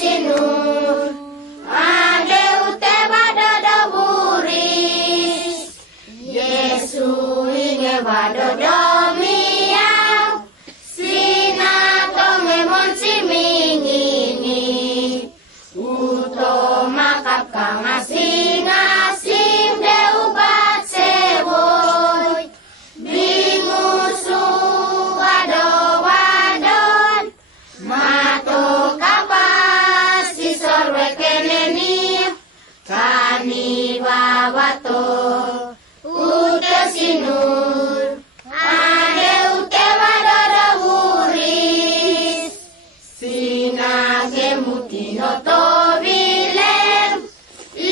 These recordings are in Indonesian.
sinun adeu te wadodo buris Yesu inge wadodo miau sina tonge monsi mingingi uto makap kang asing-asing deu bat sewoy bingu su wado-wadon mato kapas sisorwe keneni kani wawato ute sinur ade ute wadodo wuris sina gemutino to bilem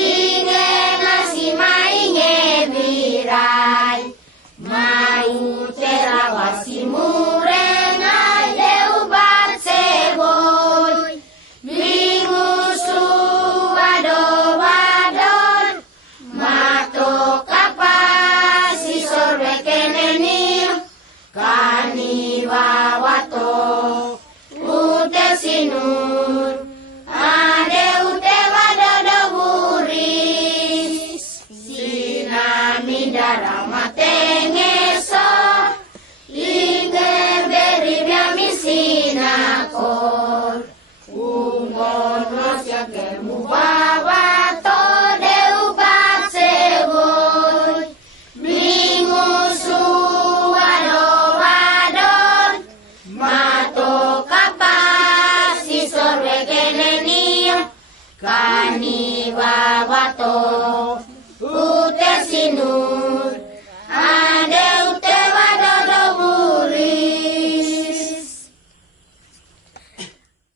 inge ngasima inge birai mai terawasi murengai deu bat seboy bingu su wado-wadon mato kapas sisorwe keneni kani wawato ute sinur ade ute wadodo buris sina midara matengeso inge beri biami sinakor umon masya kemu wawato deu bat seboy bingu su wado-wadon mato kapas sisorwe keneni kani wawato